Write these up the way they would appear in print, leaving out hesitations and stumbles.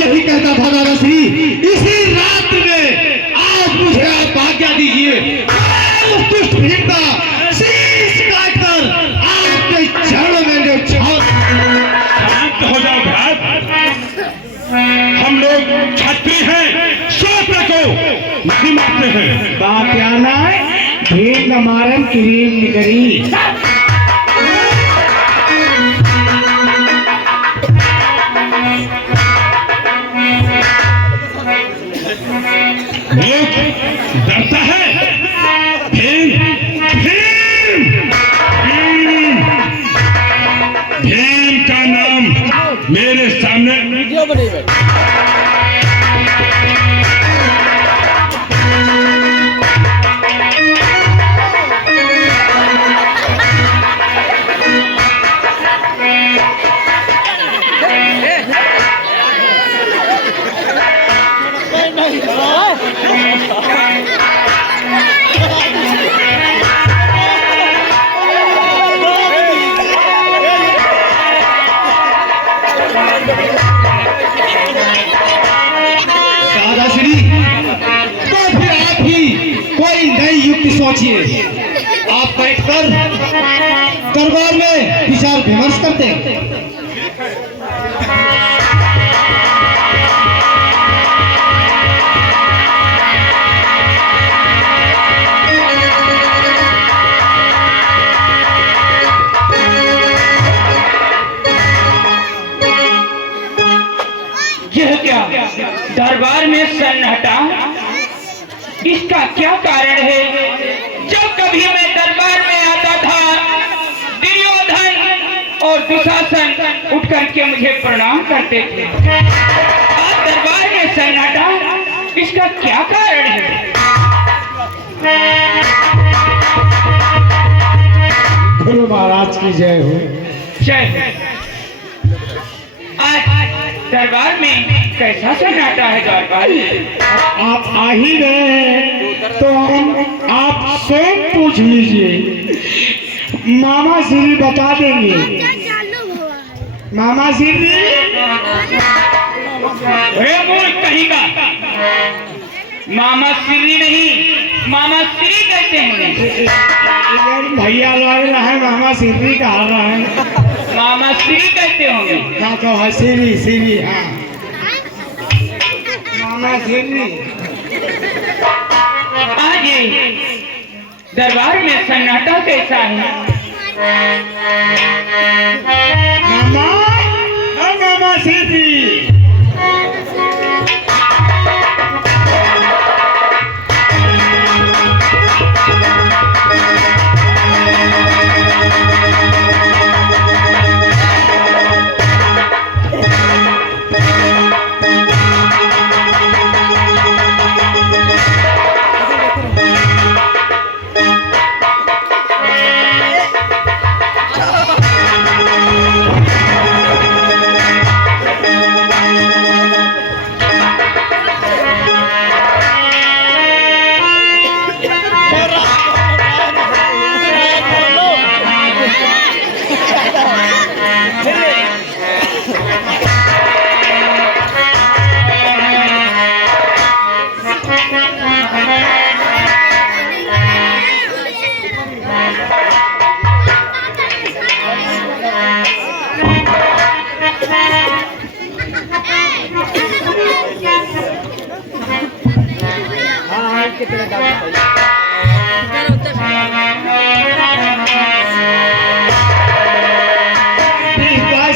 यही कहता था दादाश्री, इसी रात में आज मुझे आप आज्ञा दीजिए, मैं उस दुष्ट भीम का शीश काटकर आपके चरणों में न्यौछावर। शांत हो जाओ भ्रात, हम लोग क्षत्रिय हैं, शूद्र को नहीं मारते हैं। बात आना भीम न मारन क्रीम निकरी। लोग डरता है। भीम भीम भीम भीम का नाम मेरे सामने दादाश्री, तो फिर आप ही कोई नई युक्ति सोचिए। आप बैठकर दरबार में विचार विमर्श करते हैं। यह क्या दरबार में सन्नाटा, इसका क्या कारण है? जब कभी मैं दरबार में आता था, दुर्योधन और दुशासन उठ करके मुझे प्रणाम करते थे। आज दरबार में सन्नाटा, इसका क्या कारण है? गुरु महाराज की जय हो। जय हो। आज दरबार में कैसा सन्नाटा है? दरबार में आप आ ही रहे हैं तो हम आप स्वयं पूछ लीजिए। मामा श्री बता देंगे। मामा श्री मूर्ख कहीं का, मामा श्री नहीं, मामा श्री कहते हैं। भैया लग रहा है, मामा श्री कहा रहा है। मामा श्री कहते होंगे। हाँ तो है श्री श्री। हाँ मामा श्री। आज दरबार में सन्नाटा कैसा है? मामा हाँ मामा श्री।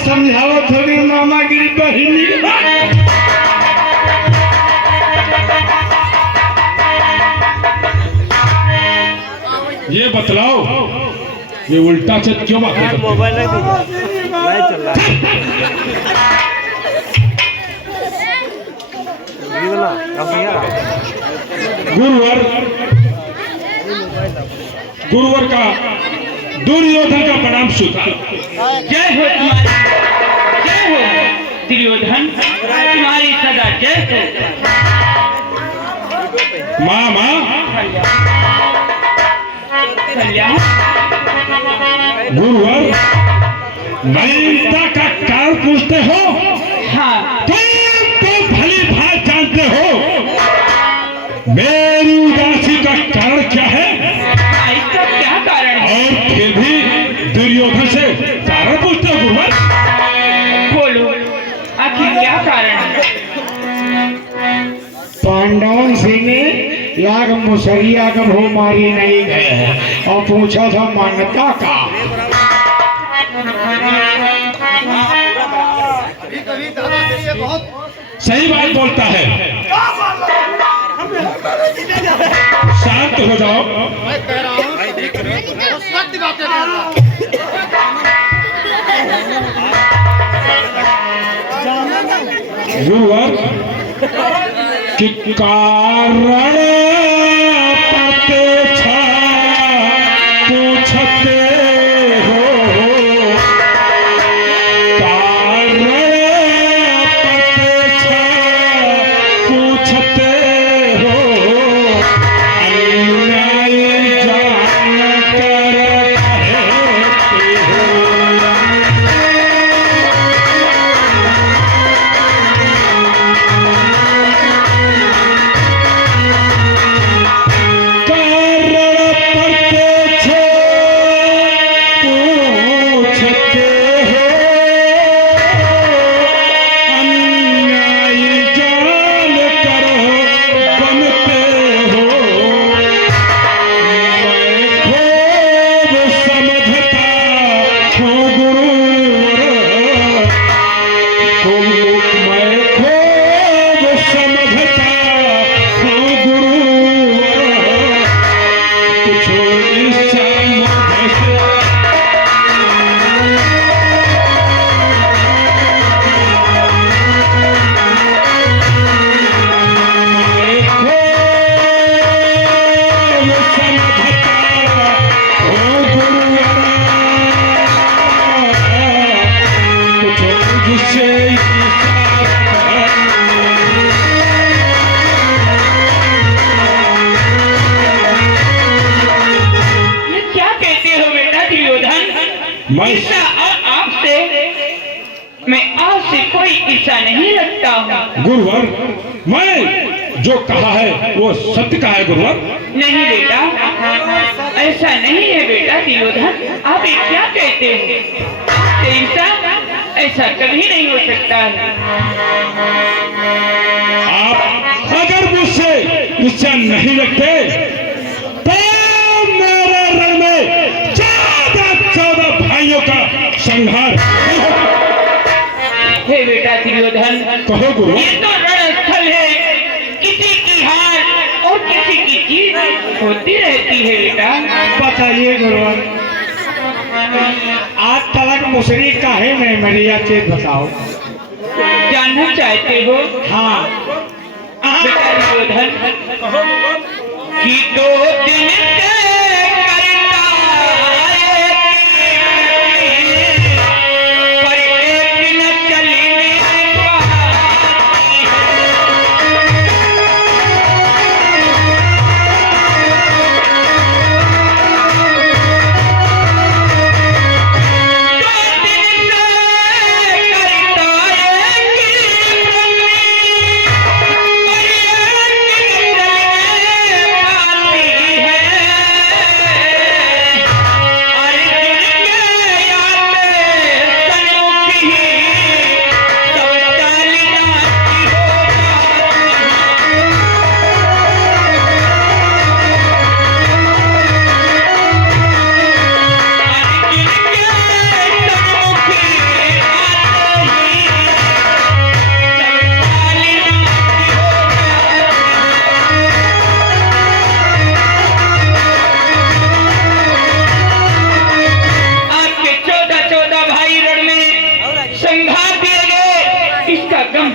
समझाओ थोड़ी मामा गिरी बहिनी। ये बतलाओ, ये उल्टा चल क्यों बात करते हो? मोबाइल नहीं चल रहा गुरुवर गुरुवर का दुर्योधन का प्रणाम सुधा। जय हो तुम्हारी, जय हो दुर्योधन, तुम्हारी सदा जय हो। मामा कल्याण गुरुवर नयनता का कारण पूछते हो? हाँ तो पूछते हो गुरुवर? बोलो, आखिर क्या कारण है? पांडवन सिंह ने याग मुसरिया का भू मारी नहीं गए और पूछा था मान्यता का। सही बात बोलता है। शांत हो जाओ। गुरुवर कि कारण प्रतीक्षा पूछते हो, कारण प्रतीक्षा पूछते हो, अन्याय जान कर कहते हो। ईसा आपसे मैं आपसे कोई ईसा नहीं रखता हूँ। गुरुवर, मैं जो कहा है वो सत्य का है गुरुवर। नहीं बेटा, ऐसा नहीं है बेटा दुर्योधन, आप ये क्या कहते हो? आपसे ईसा ऐसा कभी नहीं हो सकता है। आप अगर मुझसे ईसा नहीं रखते तो मेरे रण में 14 भाइयों का संहार नहीं होता। हे बेटा दुर्योधन, कहो गुरु। ये तो रणस्थल है, किसी की हार और किसी की जीत होती रहती है बेटा। बताइए गुरुवर, आज तक मुसरी काहे नहीं मरी, या चीज बताओ। जानना चाहते हो? हाँ। बेटा दुर्योधन, कि 2 दिन से करता है, पर एक दिन चली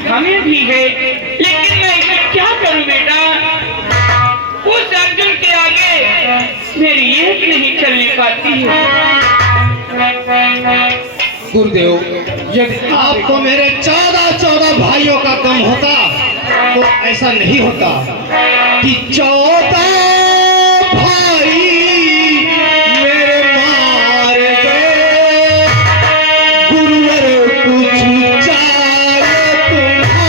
हमें भी है, लेकिन मैं इसमें क्या करूं बेटा? उस अर्जुन के आगे मेरी एक नहीं चलने पाती है। गुरुदेव, यदि आपको मेरे 14 भाइयों का कम होता तो ऐसा नहीं होता कि 14 भाई मेरे मार गए। गुरुवर कुछ चाल तुम्हारी है।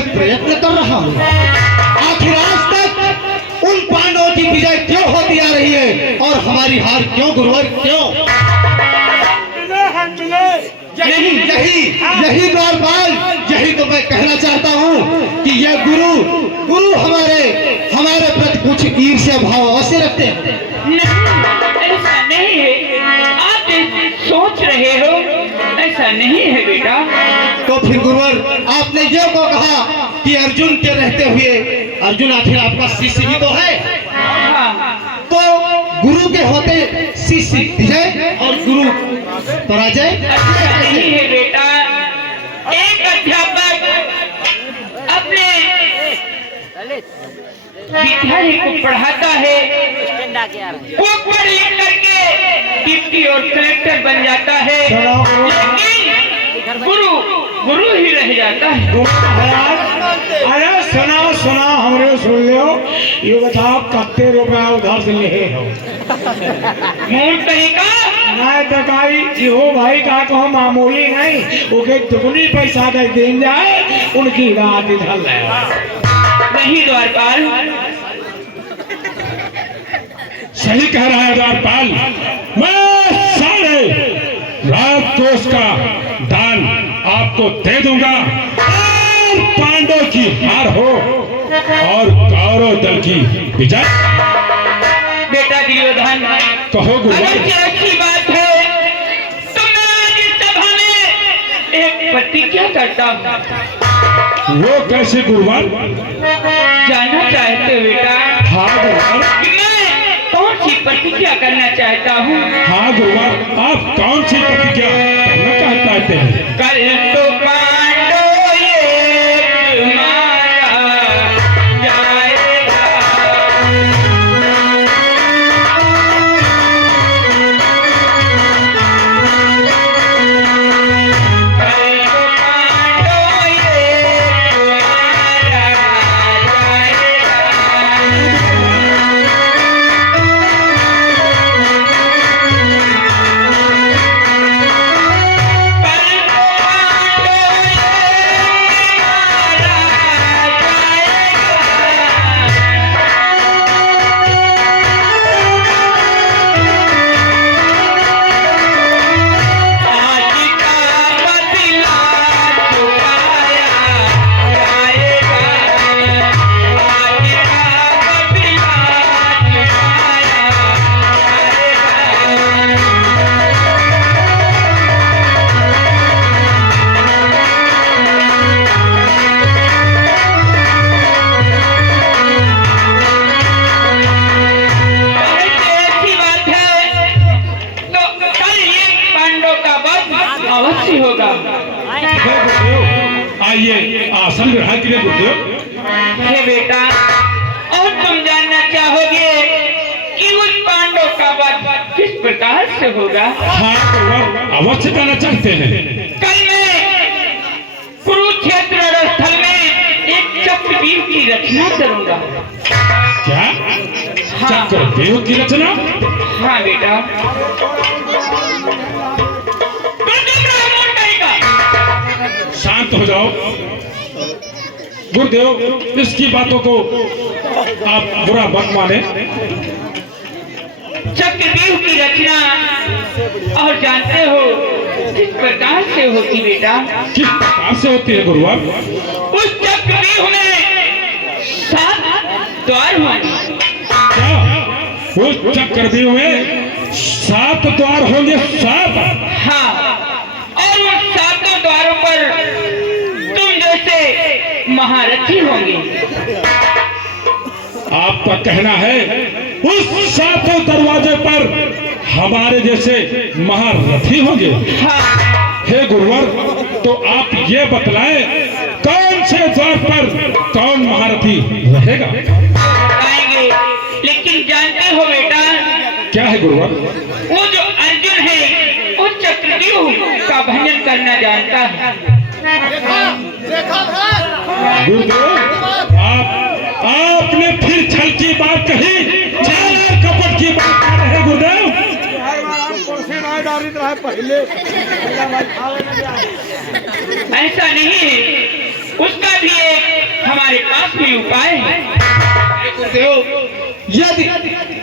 मैं प्रयत्न कर रहा हूँ। आखिर आज तक उन पांडवों की विजय क्यों होती आ रही है और हमारी हार क्यों गुरुवर, क्यों? यही द्वारपाल, यही तो मैं कहना चाहता हूँ कि यह गुरु हमारे प्रति कुछ ईर्ष्या भाव अवश्य रखते हैं। नहीं, ऐसा नहीं है। आप सोच रहे हो, ऐसा नहीं है बेटा। तो फिर गुरुवर, आपने ये को कहा कि अर्जुन के रहते हुए, अर्जुन आखिर आपका शिष्य भी तो है। हाँ, तो गुरु के होते शिष्य विजय और गुरु पराजय। ऐसा नहीं है बेटा। एक अध्यापक अपने विद्यार्थी को पढ़ाता है, वो पढ़ लिख करके डिप्टी और कलेक्टर बन जाता है, लेकिन गुरु ही रह जाता है। अरे सुना हमरे सुन लो, ये बताओ कितने रुपया उधार से ले हो? मूल तरीका नहीं तो भाई जी हो भाई का कहो मामूली नहीं, ओके दुगनी पैसा दे दें जाए, उनकी रात इधर ले नहीं द्वारपाल। सही कह रहा है द्वारपाल। मैं सारे लाख कोष का दान आपको दे दूंगा और पांडव की हार हो और कौरव दल की विजय। बेटा दुर्योधन, कहो गुरुवर। अगर ये अच्छी बात है तो मैं आज इस सभा में एक प्रतिज्ञा करता हूँ। वो कैसे गुरुवर? जानना चाहते हो बेटा? हाँ गुरुवर। कि मैं कौन सी प्रतिज्ञा करना चाहता हूँ? हाँ गुरुवर, आप कौन सी प्रतिज्ञा करना चाहते हैं? कल तो पांडव एक मारा जाएगा, कल तो पांडव एक मारा जाएगा। अवश्य होगा। आइए आसन ग्रहण कीजिए गुरुदेव। हे बेटा, और तुम जानना चाहोगे कि उस पांडव का वध किस प्रकार से होगा? हाँ गुरुवर, अवश्य करना चाहते हैं। कल मैं कुरुक्षेत्र स्थल में एक चक्रव्यूह की रचना करूंगा। क्या? हाँ। चक्रव्यूह की रचना? हाँ बेटा। शांत हो जाओ गुरुदेव, इसकी बातों को आप बुरा मत माने। चक्रव्यूह की रचना और जानते हो किस प्रकार से होती बेटा? किस प्रकार से होती है गुरुवर? उस चक्रव्यूह में 7 द्वार होंगे। क्या उस चक्रव्यूह में 7 द्वार होंगे? 7? हाँ, और उन 7 द्वारों पर तुम जैसे महारथी होंगे। आपका कहना है उस 7 दरवाजे पर हमारे जैसे महारथी होंगे? हाँ। हे गुरुवर, तो आप ये बतलाएं कौन से द्वार पर कौन महारथी रहेगा? आएंगे, लेकिन जानते हो बेटा, क्या है गुरुवर? वो जो अर्जुन है उस चक्रव्यूह का भंजन करना जानता है। गुरुदेव, आपने फिर छल की बात कही, छल और कपट की बात कर रहे हैं गुरुदेव। ऐसा नहीं है, उसका भी एक हमारे पास भी उपाय है। यदि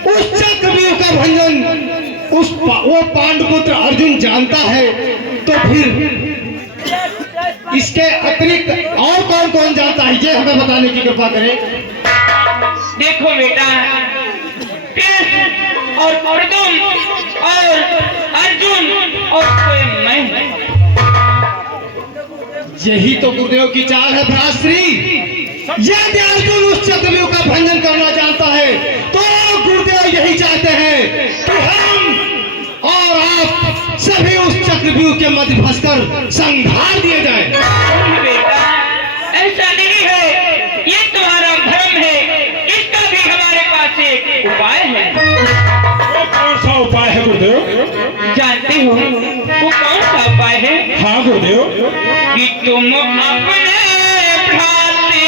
उस चक्रव्यूह का भंजन वो पांडुपुत्र अर्जुन जानता है तो फिर इसके अतिरिक्त और कौन कौन जानता है, ये हमें बताने की कृपा करें। देखो बेटा, कृष्ण और अर्जुन और स्वयं मैं, यही तो गुरुदेव की चाल है भ्रातृश्री। यदि अर्जुन उस चक्रव्यूह का भंजन करना चाहता है तो गुरुदेव यही चाहते हैं कि हम और आप सभी उस चक्रव्यूह के मध्य फंसकर संहार दिए जाए। नहीं बेटा, ऐसा नहीं है, ये तुम्हारा भ्रम है। इसका भी हमारे पास एक उपाय है। वो कौन सा उपाय है गुरुदेव? जानते हो वो कौन सा उपाय है? हाँ गुरुदेव। कि तुम अपने भ्राते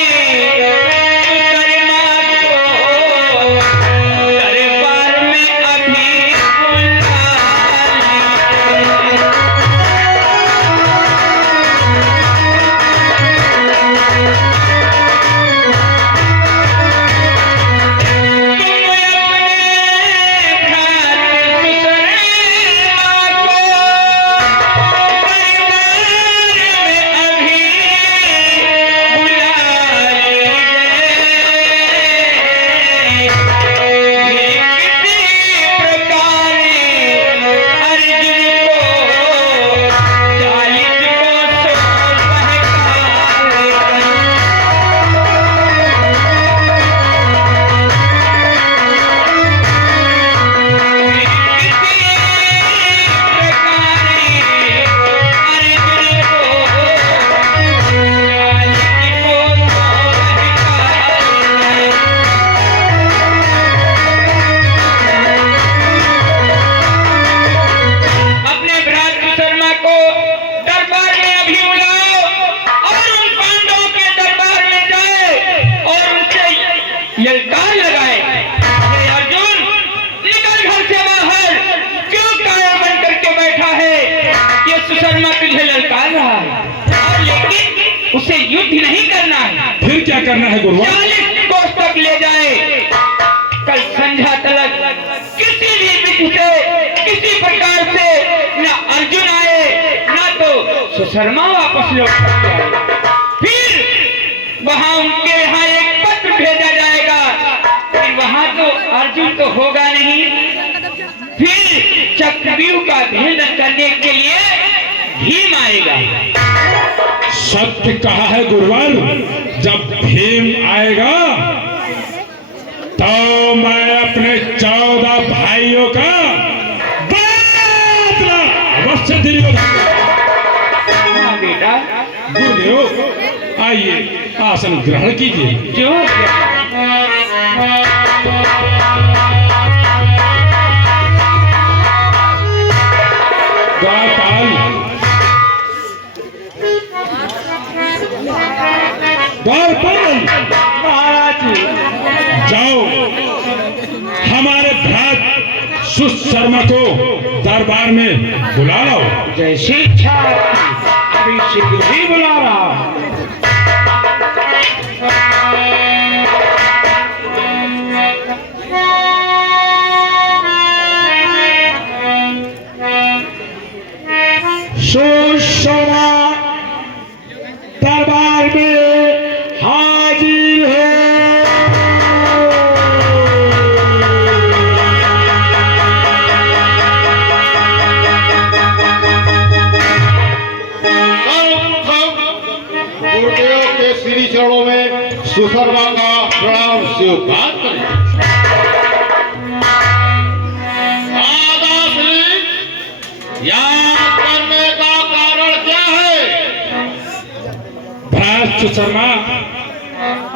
सुशर्मा को दरबार में अभी बुला लीजिए। ललकार लगाए, हे अर्जुन निकल घर से बाहर, क्यों काया बन करके बैठा है? ये सुशर्मा तुझे ललकार रहा है, और लेकिन उसे युद्ध नहीं करना है। फिर क्या करना है गुरुवर? 40 कोस तक ले जाए, कल संध्या तक किसी भी विधि से किसी प्रकार से न अर्जुन आए न तो सुशर्मा वापस लौट सकते हैं। फिर वहां उनके यहाँ एक पत्र भेजा जाएगा, फिर वहां तो अर्जुन तो होगा नहीं, फिर चक्रव्यूह का भेदन करने के लिए भीम आएगा। सत्य कहा है गुरुवर, जब भीम आएगा तो मैं अपने 14 भाइयों का बदला अवश्य दिलूंगा। हाँ बेटा, गुरुदेव आइए आसन ग्रहण कीजिए। जो द्वारपाल महाराज जी, जाओ हमारे भ्रात सुशर्मा को दरबार में बुला लाओ। जैसी इच्छा आपकी, अभी शीघ्र ही बुला रहा हूं। सुशर्मा दरबार में हाजिर है। गुरुदेव के श्री चरणों में सुशर्मा का प्रणाम स्वीकार करें। याद करने का कारण क्या है? भ्रात सुशर्मा,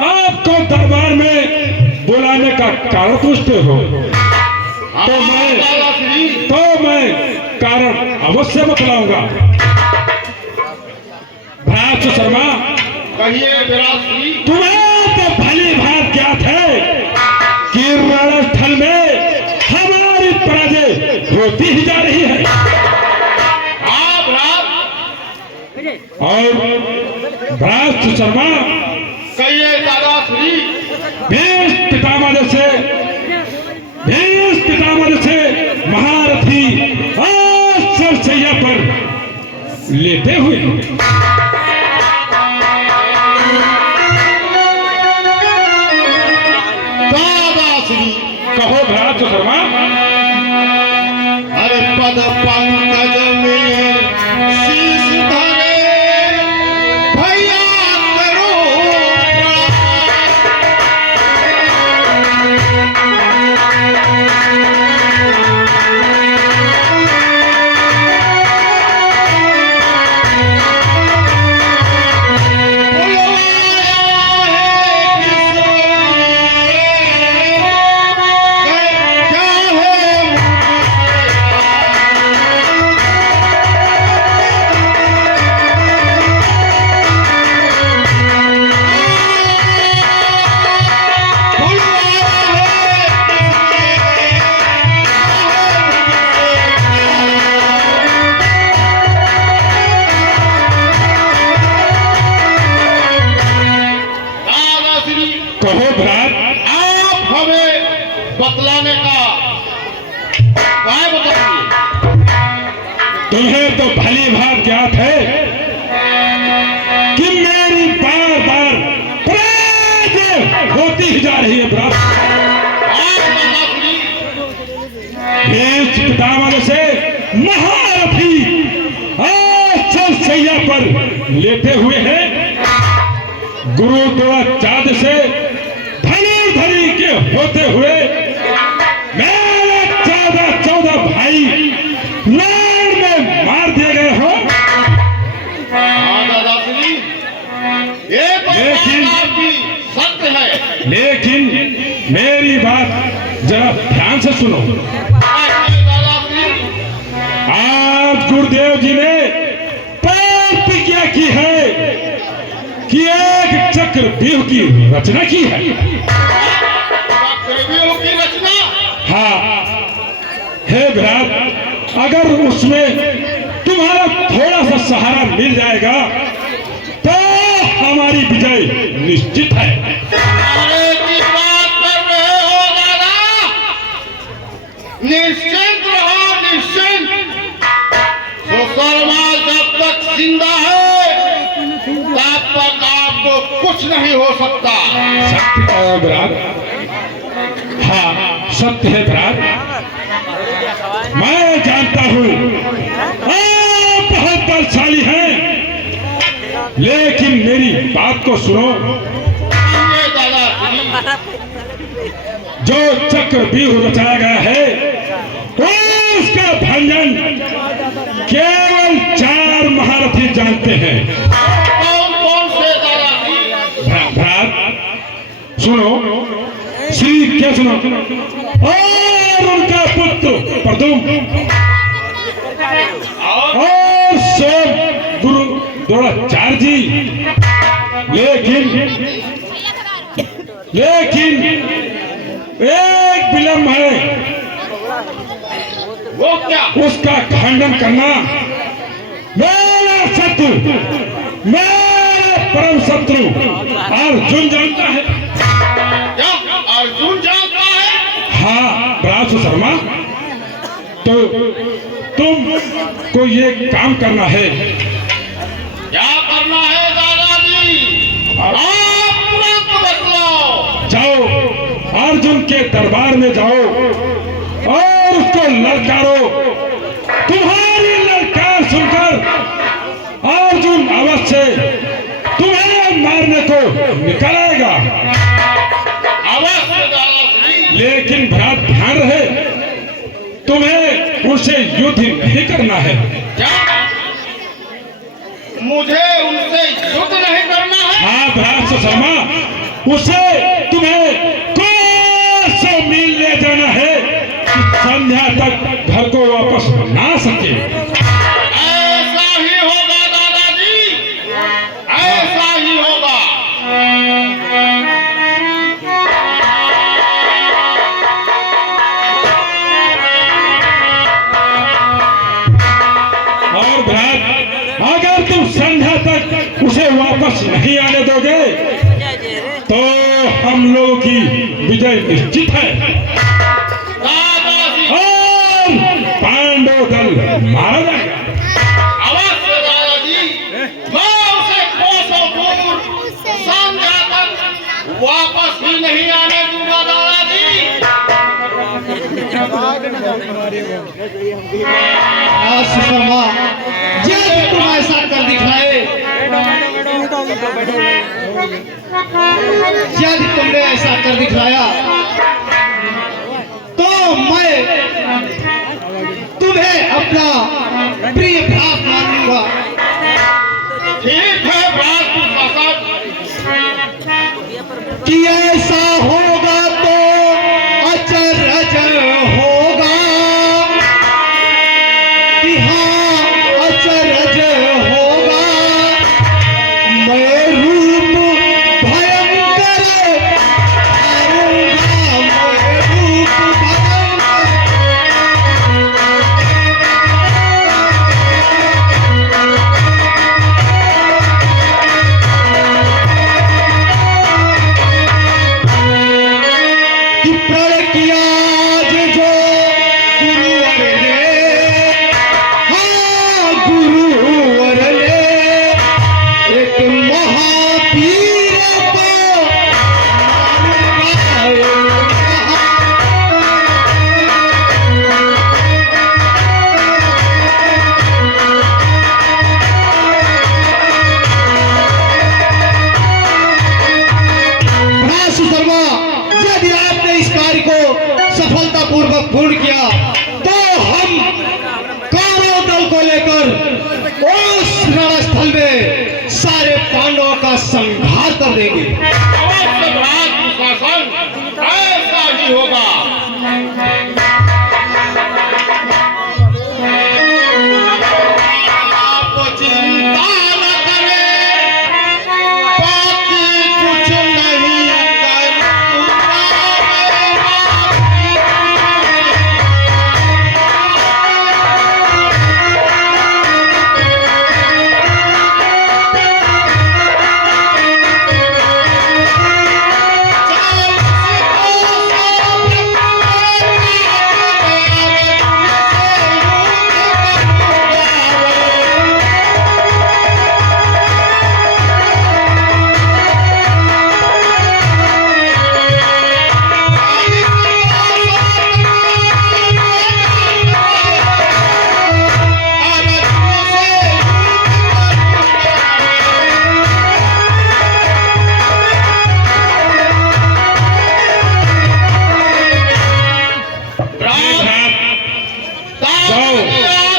आपको दरबार में बुलाने का कारण पूछते हो तो मैं कारण अवश्य बतलाऊंगा। भ्रात सुशर्मा, कहिए विरासती। तुम्हें तो भली भांति ज्ञात है कि रणस्थल में हमारी पराजय होती ही जा रही है और भ्रात शर्मा कहिए दादाश्री। भीष्म पितामह से महारथी सरसैया पर लेते हुए दादाश्री कहो भ्रात शर्मा। अरे पद पंकज में शीश धरे भैया करो कहो भ्रात। आप हमें बतलाने का काय बताइए। तुम्हें तो भली भांति ज्ञात है कि मेरी बार बार पराजय होती ही जा रही है भ्रात। भीष्म पितामह से महारथी सरसैया पर लेते हुए हैं। गुरु द्रोणाचार्य से धनुर्धरी के होते हुए मेरे 14 भाई लड़ में मार दिए गए हो। दादाश्री ये तो लेकिन- बात आपकी सत्य है। लेकिन मेरी बात जरा ध्यान से सुनो। दादाश्री आज गुरुदेव जी ने प्रतिज्ञा की है कि एक चक्रव्यूह की रचना की है। चक्रव्यूह की रचना। हाँ हे भ्रात, अगर उसमें तुम्हारा थोड़ा सा सहारा मिल जाएगा तो हमारी विजय निश्चित है। अरे की बात कर रहे हो दादा। निश्चिंत रहो निश्चिंत। शर्मा जब तक जिंदा है तब तक आपको कुछ नहीं हो सकता। सत्य है भ्रात। हाँ सत्य है भ्रात। मैं जानता हूँ आप बहुत बलशाली हैं, लेकिन मेरी बात को सुनो। ये दादा जो चक्रव्यूह रचाया गया है उसका भंजन केवल 4 महारथी जानते हैं। कौन कौन से दादा। भ्रात सुनो, श्री कृष्ण और उनका पुत्र प्रद्युम्न और सब गुरु द्रोणाचार्य जी। लेकिन एक विलंब है, वो क्या। उसका खंडन करना मेरा शत्रु, मेरा परम शत्रु अर्जुन जानता है। क्या अर्जुन जानता है। हाँ भ्रात शर्मा, तो तुम को ये काम करना है। क्या करना है दादाजी। आप तुरंत बतलाओ। जाओ अर्जुन के दरबार में जाओ और उसको ललकारो। तुम्हारी ललकार सुनकर अर्जुन अवश्य तुम्हें मारने को निकल आएगा। अवश्य दादाजी। लेकिन भ्रात ध्यान रहे, तुम्हें उनसे युद्ध नहीं करना है। क्या मुझे उनसे युद्ध नहीं करना है। हाँ भ्रात शर्मा, उसे तुम्हें कोसों मील ले जाना है कि संध्या तक घर को वापस ना सके। ऐसा ही होगा दादाजी, ऐसा ही होगा। और भ्रात, अगर तुम संध्या तक उसे वापस विजय निश्चित है और पांडव दल मारा जाएगा। अवश्य दादाजी, मैं उसे कोसों दूर समझाकर वापस ही नहीं आने दूंगा दादाजी। शर्मा, जब तुम ऐसा कर दिखाए, जब तुमने ऐसा कर दिखाया तो मैं तुम्हें अपना प्रिय भ्रात मानूंगा। ठीक है कि ऐसा होगा तो अचरज होगा कि हाँ अचरज होगा। मैं रूप भयंकर आऊंगा, मैं रूप भयंकर। कि प्रण किया जो गुरुवर ने, हाँ गुरुवर ने एक महावीर को शर्मा, यदि आपने इस कार्य को सफलतापूर्वक पूर्ण किया तो हम कौरव दल को लेकर उस रणस्थल में सारे पांडवों का संहार कर देंगे। ऐसा ही होगा। आप चिंता न करें, बाकी कुछ नहीं करूंगा।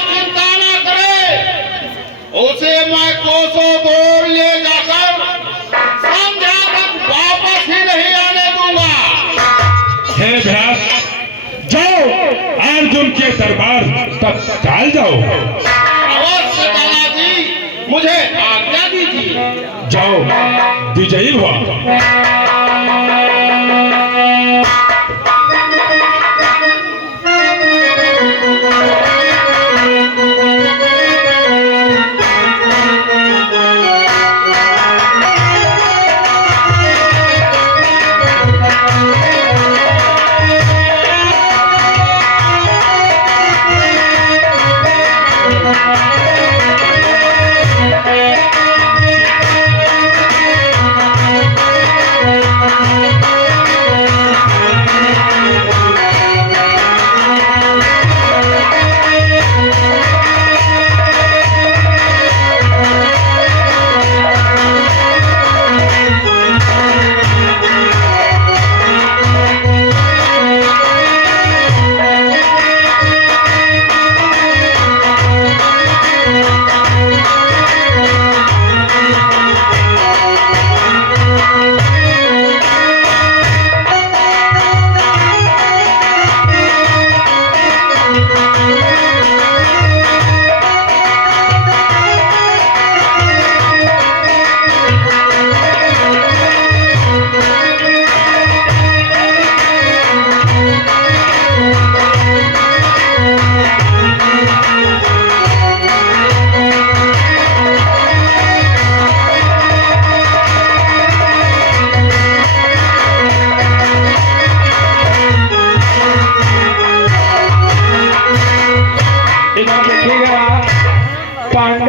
चिंता न करे, उसे मैं कोसों दूर ले जाकर समझा तक वापस ही नहीं आने दूंगा। हे भ्रात, जाओ अर्जुन के दरबार तक चाल जाओ। अवश्य दादाजी, मुझे आज्ञा दीजिए। जाओ विजयी हुआ।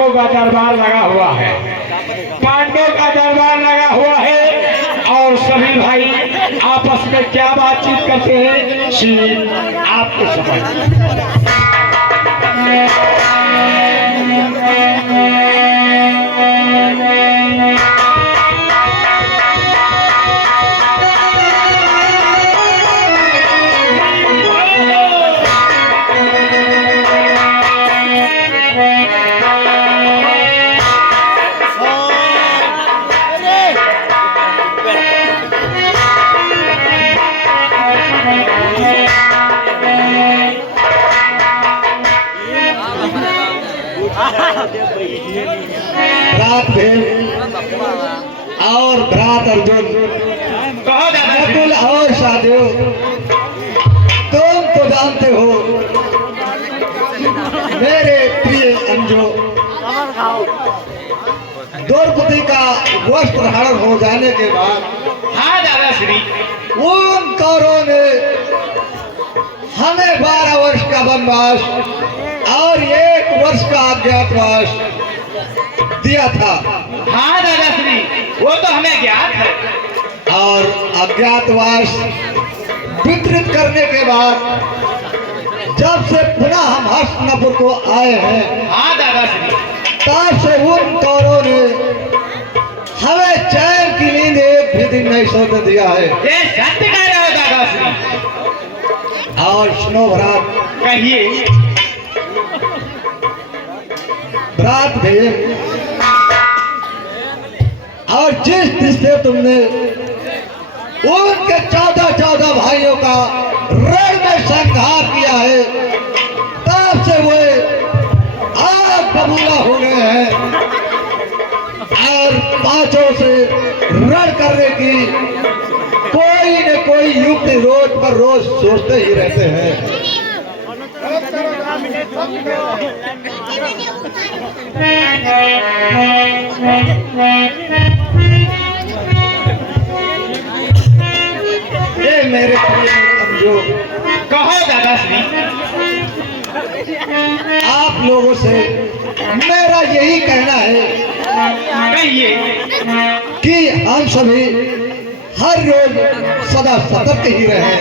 पांडवों का दरबार लगा हुआ है, पांडवों का दरबार लगा हुआ है और सभी भाई आपस में क्या बातचीत करते हैं श्री आपको समझ। भ्रात भीम और भ्रात अर्जुन, कहो दादा श्री। नकुल और सहदेव, तुम तो जानते हो मेरे प्रिय अंजो, द्रौपदी का वस्त्र हरण हो जाने के बाद हाँ दादा श्री। उन कौरों ने हमें 12 वर्ष का वनवास और 1 वर्ष का अज्ञातवास दिया था। हाँ दादा श्री, वो तो हमें ज्ञात है। और अज्ञातवास वितरित करने के बाद जब से पुनः हम हस्तिनापुर को आए हैं, हाँ दादा श्री। तब से उन कौरों ने हमें चैन की नींद एक भी दिन नहीं सोने दिया है। ये सत्य कह रहे हो दादा श्री। और सुनो भ्रात, कहिए। भ्रात भीम, और जिस दिन से तुमने उनके 14 भाइयों का रण में संहार किया है, तब से वो आग बबूला हो गए हैं और पांचों से रण करने की कोई न कोई युक्ति रोज पर रोज सोचते ही रहते हैं। ये मेरे प्रिय समझो, कहो दादा श्री। आप लोगों से मेरा यही कहना है कहिए। कि हम सभी हर रोज सदा सतर्क ही रहें।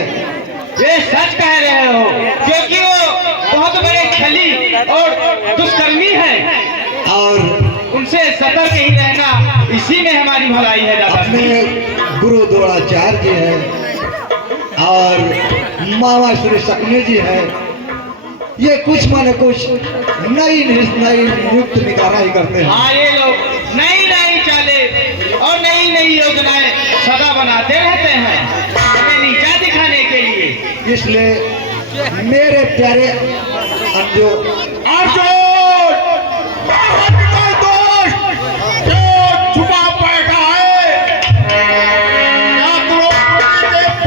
ये सच कह रहे हो, क्योंकि वो बहुत बड़े छली और दुष्कर्मी है और उनसे सतर्क ही रहना, इसी में हमारी भलाई है दादा अपने श्री। गुरु द्रोणाचार्य जी हैं और मामा श्री सकनी जी हैं, ये कुछ माने कुछ नई युक्त निकाला ही करते हैं। हाँ, ये लोग नई नई चालें और नई नई योजनाएं सदा बनाते रहते हैं हमें नीचा दिखाने के लिए। इसलिए मेरे प्यारे अंजो, छुपा बैठा है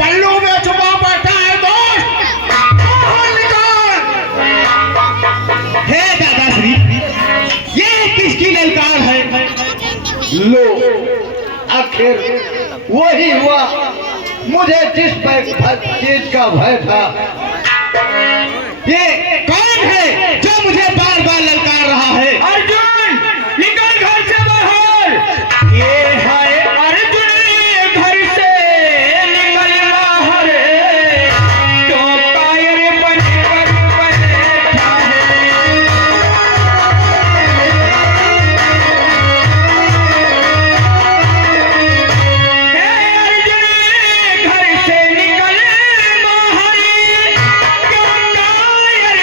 पल्लू में, छुपा बैठा है दोस्त, बाहर निकाल। हे दादा श्री, ये किसकी ललकार है? लो आखिर वही हुआ मुझे जिस चीज का भय था। ये कौन है जो मुझे बार बार ललकार रहा है? अर्जुन, निकल घर से बाहर। ये है अर्जुन, घर से निकल बाहर, क्यों कायर बनकर बैठा है? हे अर्जुन, घर से निकल बाहर, क्यों कायर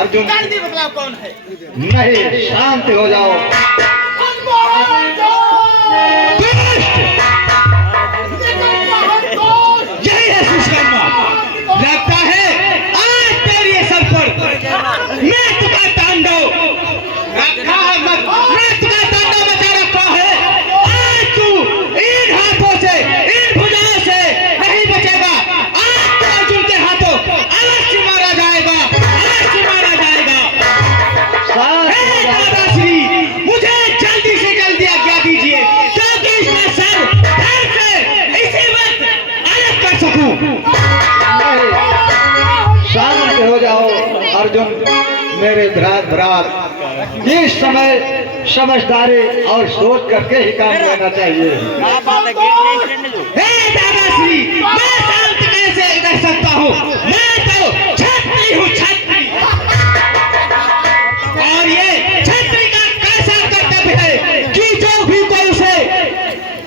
अर्जुन जल्दी बतलाओ कौन है? नहीं, शांत हो जाओ। यही है सुष्कर्मा। लगता है आज तेरी सर पर मैं तुका तांडव रखा है, मैं तुका तांडव मचा रखा है। आज तू इन हाथों से, इन भुजाओं से नहीं बचेगा। आज तो अर्जुन के हाथों अवश्य मारा जाएगा, अवश्य मारा जाएगा। हे दादाश्री, मुझे जल्दी से जल्दी आज्ञा दीजिए, क्योंकि इसका सर धड़ से इसी वक्त अलग कर सकूं। शांत हो जाओ अर्जुन, मेरे भ्रात। इस समय समझदारी और सोच करके ही काम करना चाहिए। हे दादाश्री, मैं शांत कैसे रह सकता हूँ? मैं तो छत्री हूँ, छत्री। और ये छत्री का कैसा कर्तव्य है कि जो भी कोई उसे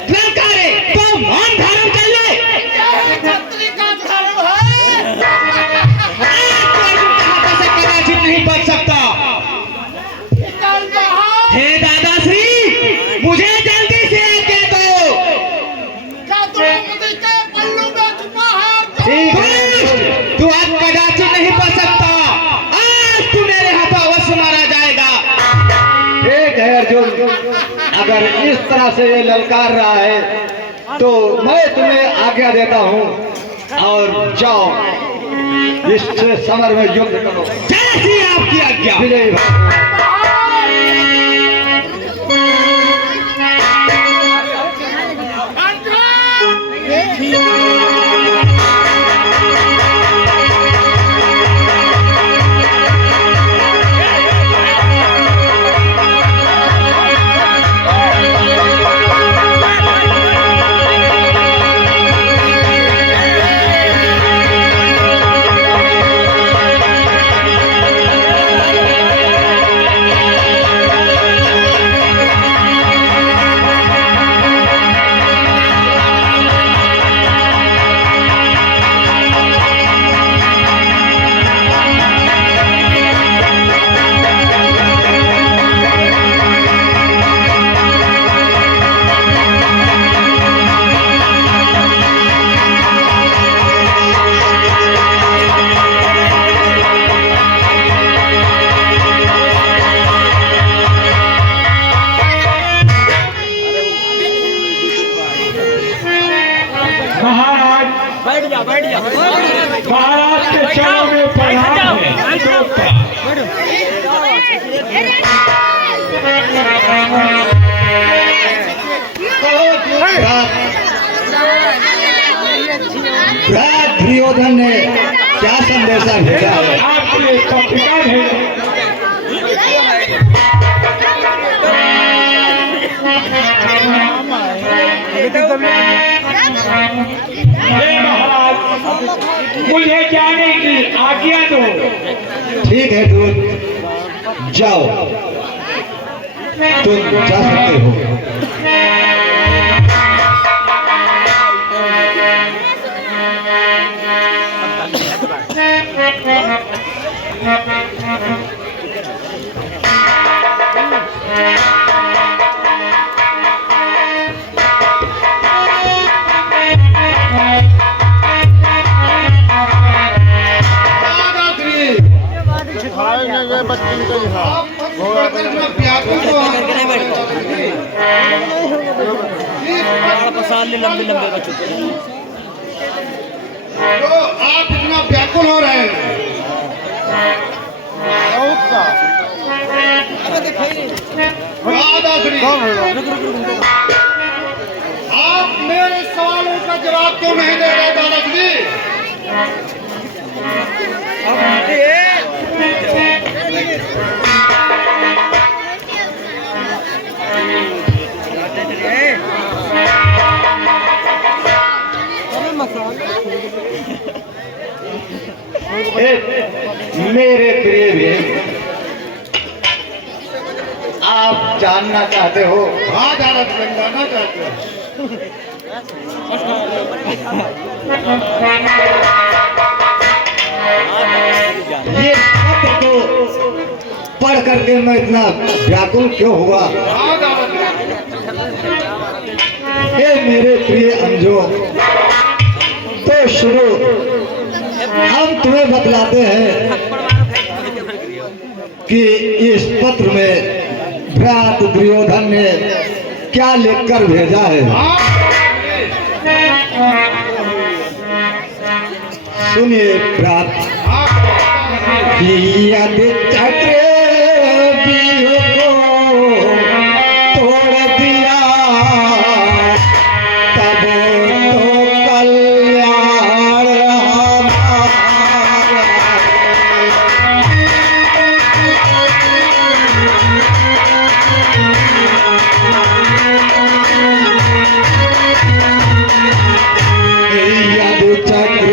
ललकारे तो मौन धारण कर ले। छत्री का धर्म है। कदाचित नहीं बच सकता। हे दादाश्री, मुझे जल्दी से आज्ञा दो। क्या द्रौपदी के पल्लू में छुपा है? ठीक है, तू आज कदाचित नहीं बच सकता। आज तू मेरे हाथों अवश्य मारा जाएगा। ठीक है अर्जुन, अगर इस तरह से ये ललकार रहा है तो मैं तुम्हें आज्ञा देता हूँ, और जाओ इससे समर में युद्ध करो। जैसी आपकी आज्ञा। विजयी भव। महाराज के चरणों में प्रणाम है। दुर्योधन ने क्या संदेशा भेजा है? आपके लिए पत्रिका भेजा। हे महाराज, मुझे जाने की आज्ञा दो। ठीक है दूत, जाओ, तुम जा सकते हो। लंबे लंबे बच्चों तो आप इतना व्याकुल हो रहे हैं? आप मेरे सवालों का जवाब क्यों नहीं दे रहे दादाजी? मेरे प्रिय भी, आप जानना चाहते हो? हाँ दादाजी, जानना चाहते हो। ये पत्र तो करके मैं इतना व्याकुल क्यों हुआ? ये मेरे प्रिय अंजो, तो सुनो, हम तुम्हें बतलाते हैं कि इस पत्र में भ्रात दुर्योधन ने क्या लिखकर भेजा है। सुनिए भ्रात, यदि चक्र को तोड़ दिया तब तो कल्याण हमारा। यदि चक्र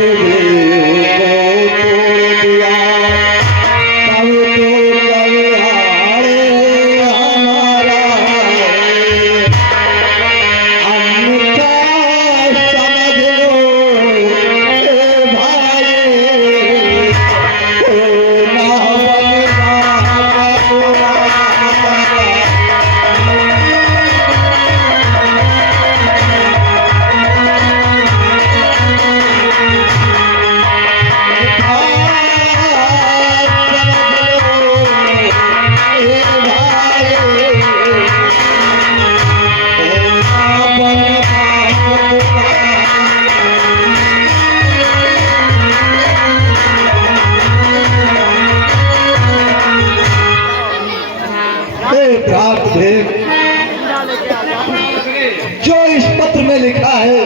जो इस पत्र में लिखा है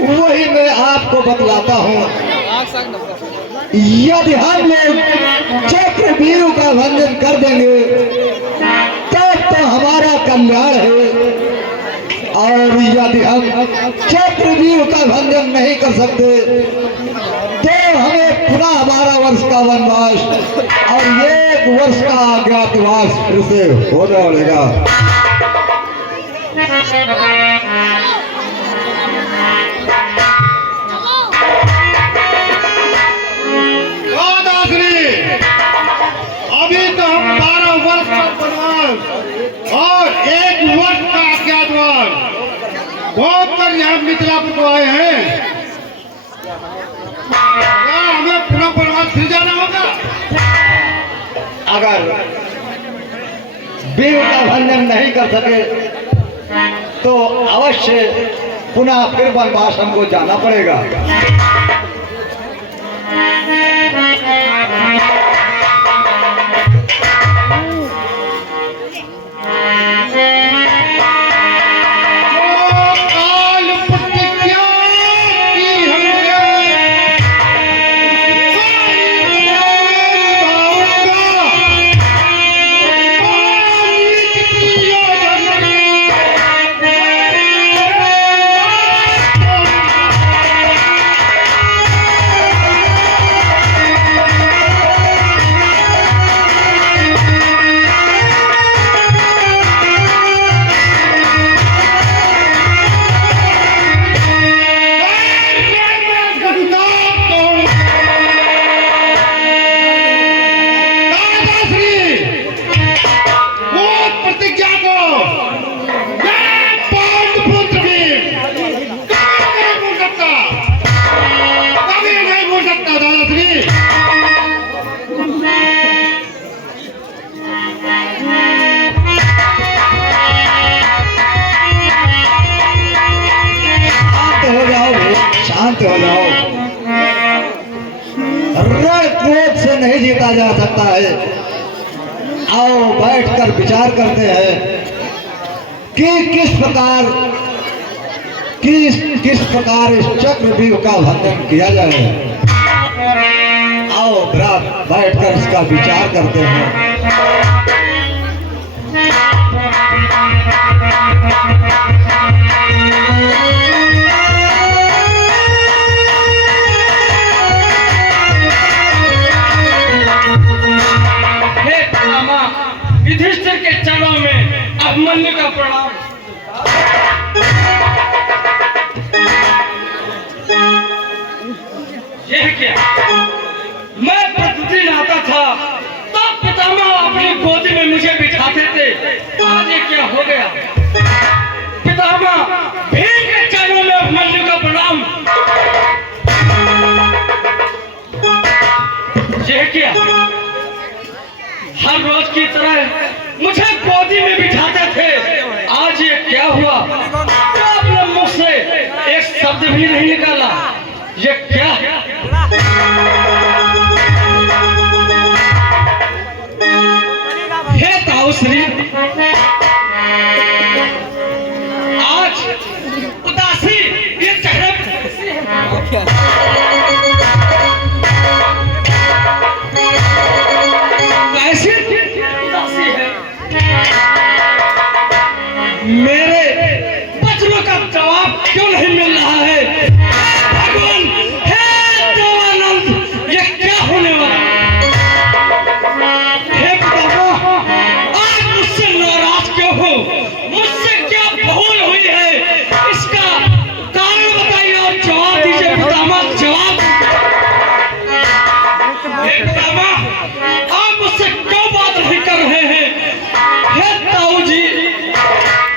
वही मैं आपको बतलाता हूँ। यदि हम लोग चक्रव्यूह का भंजन कर देंगे तब तो हमारा कल्याण है, और यदि हम चक्रव्यूह का भंजन नहीं कर सकते तो हमें पुनः 12 वर्ष का वनवास और 1 वर्ष का अज्ञातवास फिर से होने पड़ेगा। अभी तो हम 12 वर्ष का वनवास और 1 वर्ष का अज्ञातवास भोग कर यहाँ मिथिलापुर को आए हैं। क्या हमें पुनः वनवास फिर जाना होगा? अगर व्यूह का भंजन नहीं कर सके तो अवश्य पुनः फिर वनवास हमको जाना पड़ेगा। शांत हो जाओ। रण क्रोध से नहीं जीता जा सकता है। आओ बैठकर विचार करते हैं कि किस प्रकार इस चक्रव्यूह का भंजन किया जाए। आओ बैठकर इसका विचार करते हैं। युधिष्ठिर के चरणों में अभिमन्यु का प्रणाम। यह क्या? मैं प्रतिदिन आता था तब पितामह अपनी से भी नहीं निकाला। ये क्या है? हे ताऊश्री, आज उदासी ये चेहरे पे कैसी है? कैसे उदासी है। मेरे बचनों का जवाब क्यों नहीं मिल रहा है? हे भगवान, हे देवानंद, ये क्या होने वाला? हे पितामह, आप मुझसे नाराज क्यों हो? मुझसे क्या भूल हुई है? इसका कारण बताइए और जवाब दीजिए पितामह, जवाब। हे पितामह, आप मुझसे क्यों बात नहीं कर रहे हैं? हे ताऊ जी,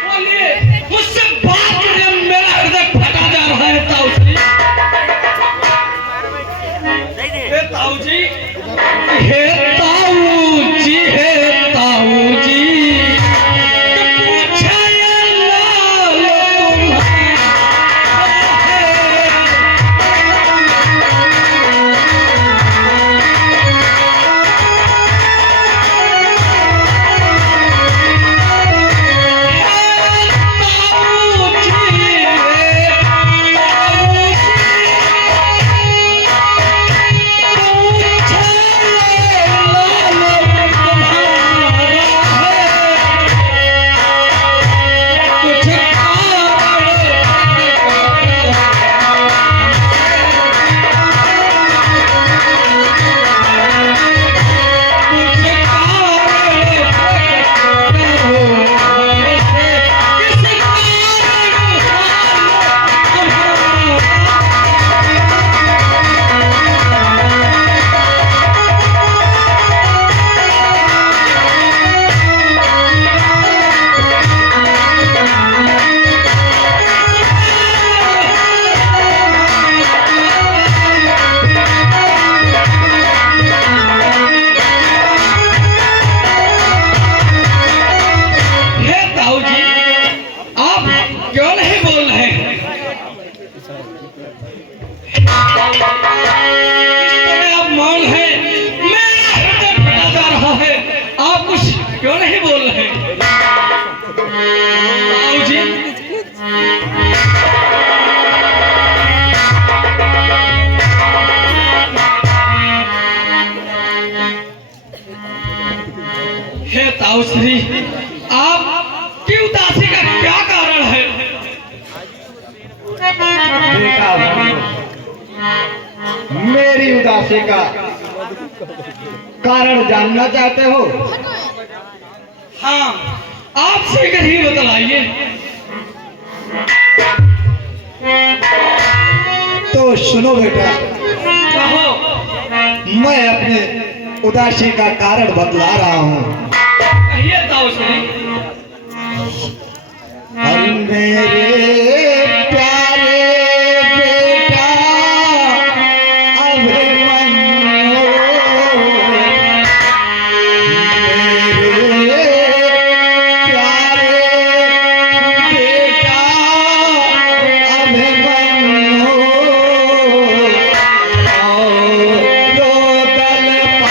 बोलिए, मुझसे बात करिए, मेरा हृदय फटा जा रहा है ताऊ जी। हे ताऊ जी, हे ताऊ जी, हे ताऊ जी, पूछे ये लाल हे ताऊश्री, आप की उदासी का क्या कारण है? बेटा, मेरी उदासी का कारण जानना चाहते हो? हाँ, आप शीघ्र ही बतलाइए। तो सुनो बेटा, कहो। मैं अपने उदासी का कारण बतला रहा हूँ। कहिए ताऊश्री। अरे मेरे प्यारे बेटा अभिमन्यु, मेरे प्यारे बेटा अभिमन्यु, और दल पाते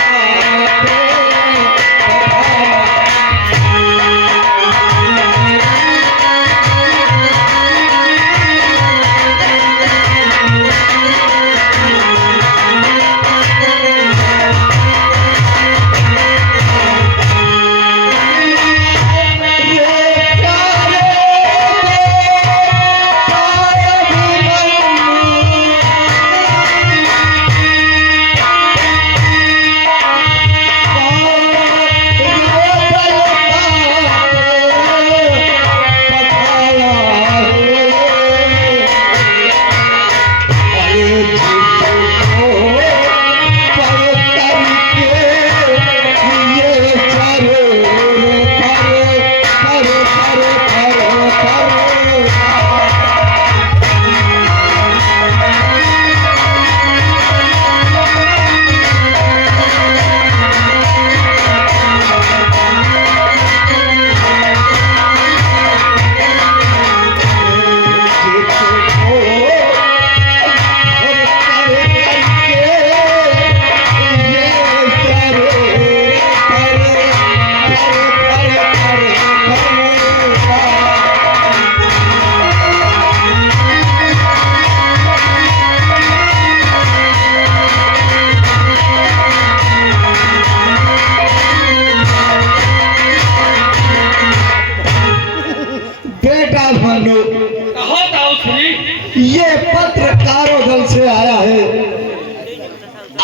ये पत्र कारोदल से आया है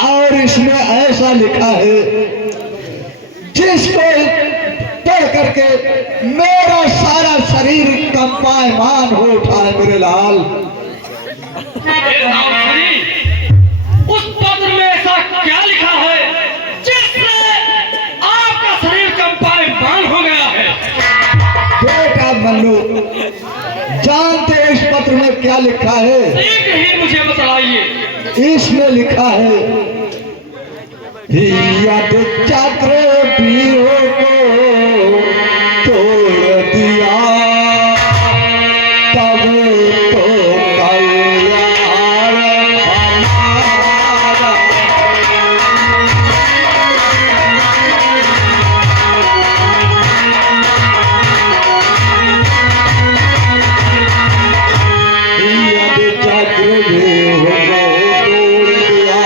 और इसमें ऐसा लिखा है, जिसको पढ़ करके मेरा सारा शरीर कंपायमान हो उठा है मेरे लाल। उस पत्र में ऐसा क्या लिखा है जिससे आपका शरीर कंपायमान हो गया है? बेटा मल्लू, जानते हो इस पत्र में क्या लिखा है? एक ही मुझे बताइए। इसमें लिखा है, यद चक्र वीरों को तोड़ दिया तब तो कल्याण हमारा। यद चक्र वीरों को तोड़ दिया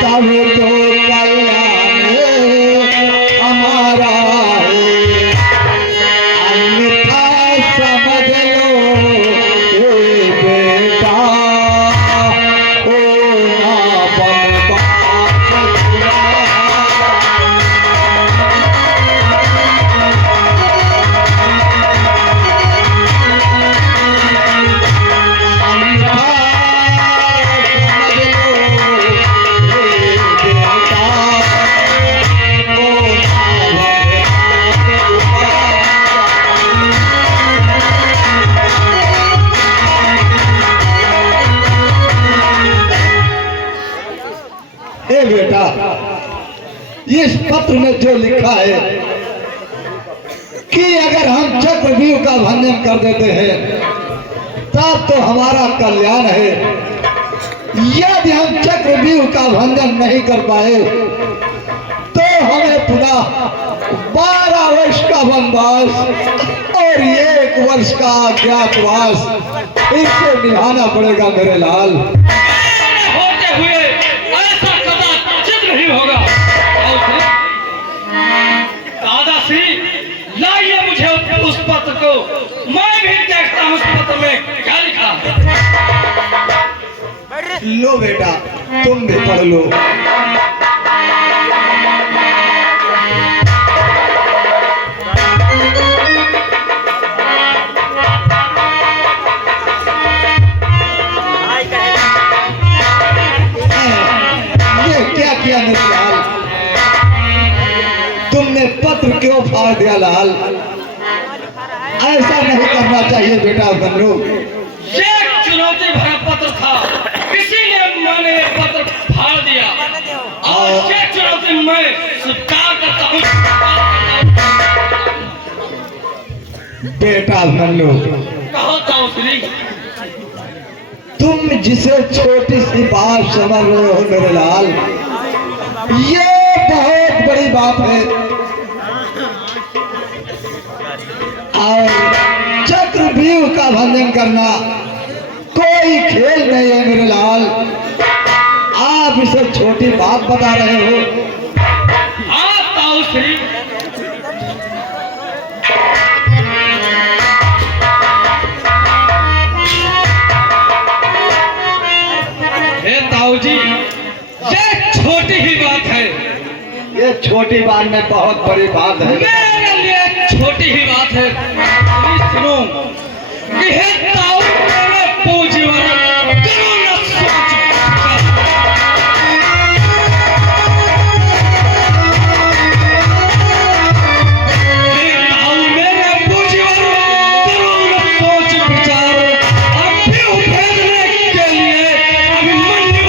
तब तो कल्याण हमारा है। अन्यथा समझ लो ये बेटा ओ ना बनवास तुम्हारा। अन्यथा समझ लो ये बेटा ओ ना ए बेटा, इस पत्र में जो लिखा है कि अगर हम चक्रव्यूह का भंजन कर देते हैं तब तो हमारा कल्याण है। यदि हम चक्रव्यूह का भंजन नहीं कर पाए तो हमें पुनः 12 वर्ष का वनवास और 1 वर्ष का अज्ञातवास इसे निभाना पड़ेगा मेरे लाल। होते हुए ऐसा कदाचित नहीं होगा। दादाश्री, लाइए मुझे उस पत्र को, मैं भी देखता हूँ उस पत्र में क्या लिखा है। लो बेटा, तुम भी पढ़ लो। ये क्या किया मेरे लाल? तुमने पत्र क्यों फाड़ दिया लाल? ऐसा नहीं करना चाहिए बेटा बन्नू। ये चुनौती भरा पत्र था, इसीलिए मैंने ये पत्र फाड़ दिया और ये चुनौती मैं स्वीकार करता हूँ। बेटा बन्नू, कहो दाऊश्री, तुम जिसे छोटी सी बात समझ रहे हो मेरे लाल, ये बहुत बड़ी बात है। और चक्रव्यूह का भंजन करना कोई खेल नहीं है मेरे लाल। आप इसे छोटी बात बता रहे हो। हाँ दाऊश्री, हे ताऊ जी, ये छोटी ही बात है। ये छोटी बात में बहुत बड़ी बात है। मेरे लिए छोटी ही बात है। अभी सुनो कि हे ताऊ मेरे पूज्यवर, करो न सोच। हे ताऊ मेरे पूज्यवर, करो न सोच विचार। अभी भेजने के लिए अभिमन्यु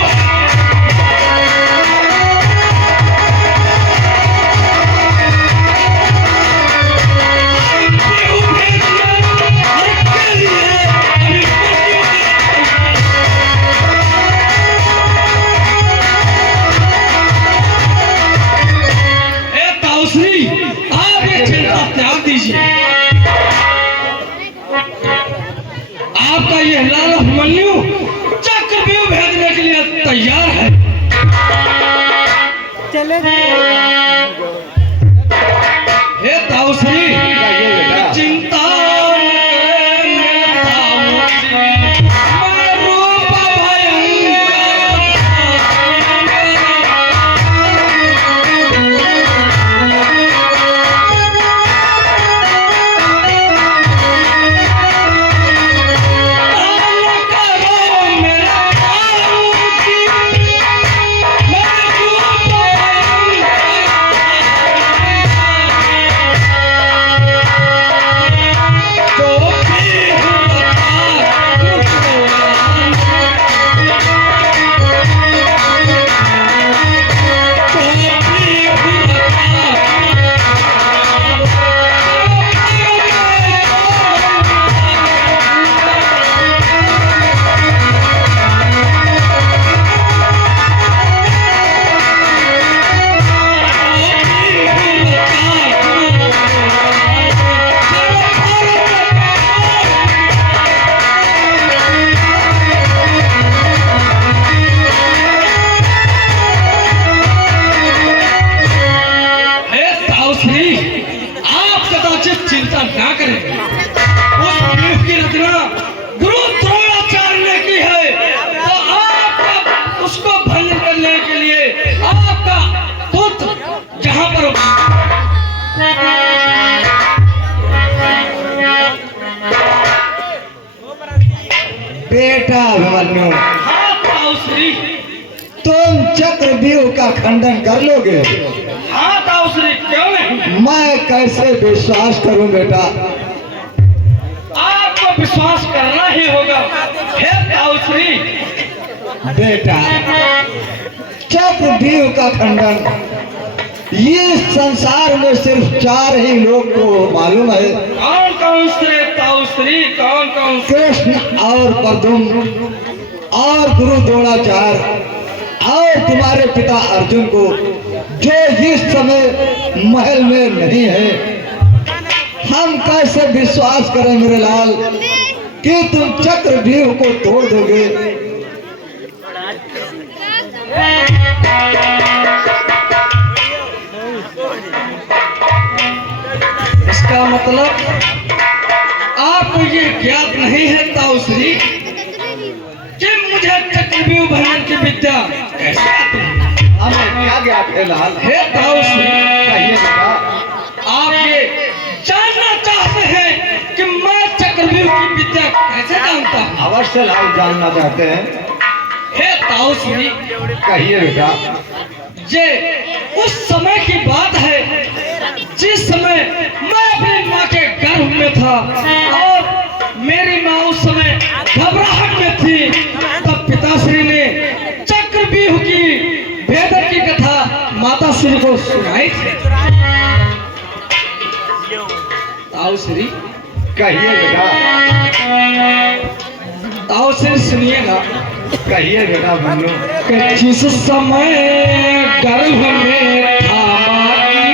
आप ये चिंता त्याग दीजिए। आपका यह लाल अभिमन्यु चक्रव्यूह भेजने के लिए तैयार है। हे ताऊश्री, चिंता न करें मेरे ताऊश्री, मैं बेटा अभिमन्यु, हाँ ताऊ श्री। तुम चक्रव्यूह का खंडन कर लोगे? हाँ ताऊ श्री, क्यों नहीं? मैं कैसे विश्वास करूं बेटा? आपको विश्वास करना ही होगा हे ताऊ श्री। बेटा, चक्रव्यूह का खंडन ये संसार में सिर्फ 4 ही लोग को मालूम है। कौन कौन से ताऊ श्री? कौन कौन से? कृष्ण और प्रद्युम्न और गुरु द्रोणाचार्य और तुम्हारे पिता अर्जुन को, जो इस समय महल में नहीं है। हम कैसे विश्वास करें मेरे लाल कि तुम चक्रव्यूह को तोड़ दोगे? इसका मतलब आपको ये ज्ञात नहीं है ताऊ श्री कि मुझे चक्रव्यूह भंजन की विद्या कैसे आती है? हमें क्या ज्ञात है लाल? हे ताऊ श्री, कहिए बेटा। आप ये जानना चाहते हैं कि मैं चक्रव्यूह की विद्या कैसे जानता हूँ? अवश्य लाल जानना चाहते हैं। हे ताऊ श्री, कहिए बेटा। ये उस समय की बात है जिस समय मैं अपनी माँ के गर्भ में था और मेरी माँ उस समय घबराहट में थी। तब पिताश्री ने चक्रव्यूह की भेदन की कथा माता श्री को सुनाई थी। ताऊ श्री, कहिए बेटा। ताऊ श्री सुनिएगा। कहिए बेटा मन्नू। कि जिस समय गर्भ में था माँ की,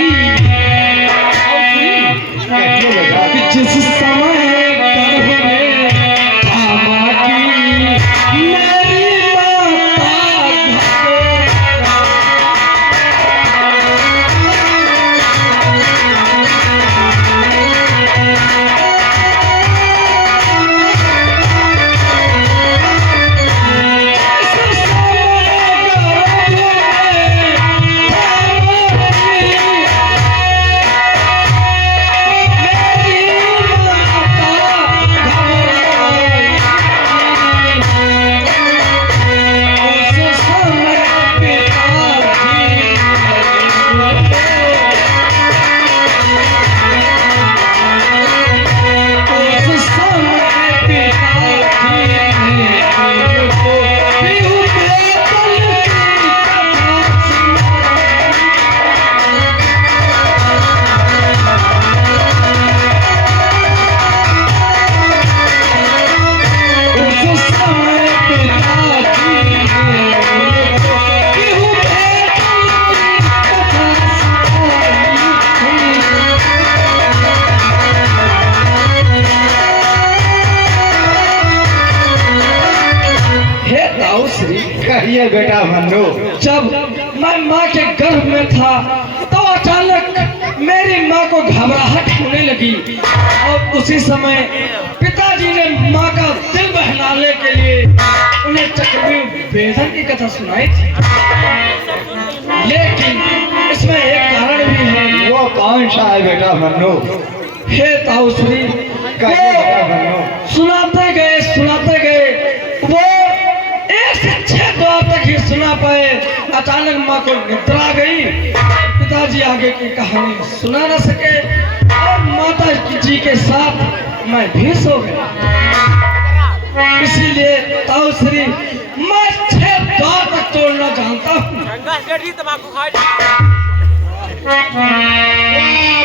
कहिए बेटा। कि जिस समय गर्भ में था माँ की, मेरी माता कहिए बेटा मन्नू। जब मैं माँ के गर्भ में था तो अचानक मेरी माँ को घबराहट होने लगी और उसी समय पिताजी ने माँ का दिल बहलाने के लिए उन्हें चक्रव्यूह भेदन की कथा सुनाई थी। लेकिन इसमें एक कारण भी है। वो कौन सा है बेटा मन्नू? हे ताऊ श्री, कहिए बेटा मन्नू। सुनाते गए वो 1 से 6 द्वार तक ही सुना पाए। अचानक माँ को निद्रा आ गई। पिताजी आगे की कहानी सुना न सके और माता जी के साथ मैं भी सो गया। इसीलिए ताऊ श्री, मैं 6 द्वार तक तोड़ना जानता हूँ। वाह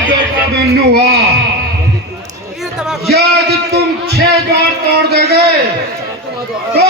बेटा मन्नू वाह। यदि तुम 6 द्वार तोड़ दोगे तो